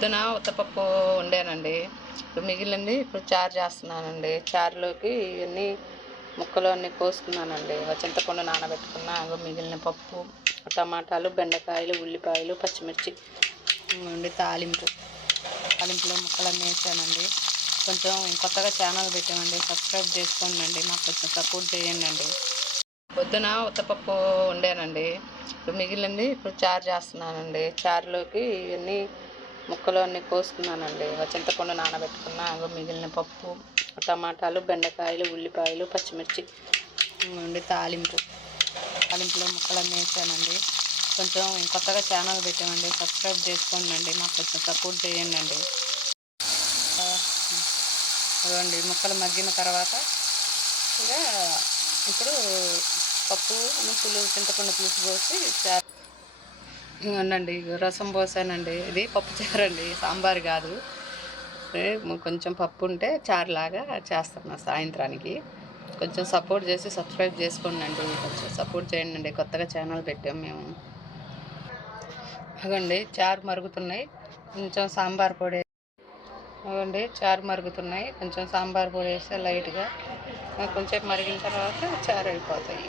పొద్దున ఉత్తపప్పు వండానండి. ఇప్పుడు మిగిలింది ఇప్పుడు చారు చేస్తున్నానండి. చారులోకి ఇవన్నీ ముక్కలు అన్నీ కోసుకున్నానండి. చింతపండు నానబెట్టుకున్న మిగిలిన పప్పు, టమాటాలు, బెండకాయలు, ఉల్లిపాయలు, పచ్చిమిర్చి వండి తాలింపులో ముక్కలన్నీ వేసానండి. కొంచెం కొత్తగా ఛానల్ పెట్టామండి, సబ్స్క్రైబ్ చేసుకోండి, మాకు కొంచెం సపోర్ట్ చేయండి. పొద్దున ఉత్తపప్పు వండానండి. ఇప్పుడు మిగిలింది ఇప్పుడు చారు చేస్తున్నానండి. చారులోకి ఇవన్నీ ముక్కలు అన్నీ కోసుకున్నానండి. చింతపండు నానబెట్టుకున్న మిగిలిన పప్పు, టమాటాలు, బెండకాయలు, ఉల్లిపాయలు, పచ్చిమిర్చి వండి తాలింపులో ముక్కలన్నీ వేసానండి. కొంచెం కొత్తగా ఛానల్ పెట్టామండి, సబ్స్క్రైబ్ చేసుకోండి, మాకు కొంచెం సపోర్ట్ చేయండి. అదండి ముక్కలు మగ్గిన తర్వాత ఇక ఇప్పుడు పప్పు చింతపండు పులుసు పోసి చారు ఇవ్వండి. రసం పోసానండి. ఇది పప్పు చారు అండి, సాంబార్ కాదు. కొంచెం పప్పు ఉంటే చారులాగా చేస్తున్నా సాయంత్రానికి. కొంచెం సపోర్ట్ చేసి సబ్స్క్రైబ్ చేసుకోండి, కొంచెం సపోర్ట్ చేయండి. కొత్తగా ఛానల్ పెట్టాము మేము. అదండి చారు మరుగుతున్నాయి, కొంచెం సాంబార్ పొడి. అదండి చారు మరుగుతున్నాయి, కొంచెం సాంబార్ పొడి వేస్తే లైట్గా కొంచెం మరిగిన తర్వాత చారు అయిపోతాయి.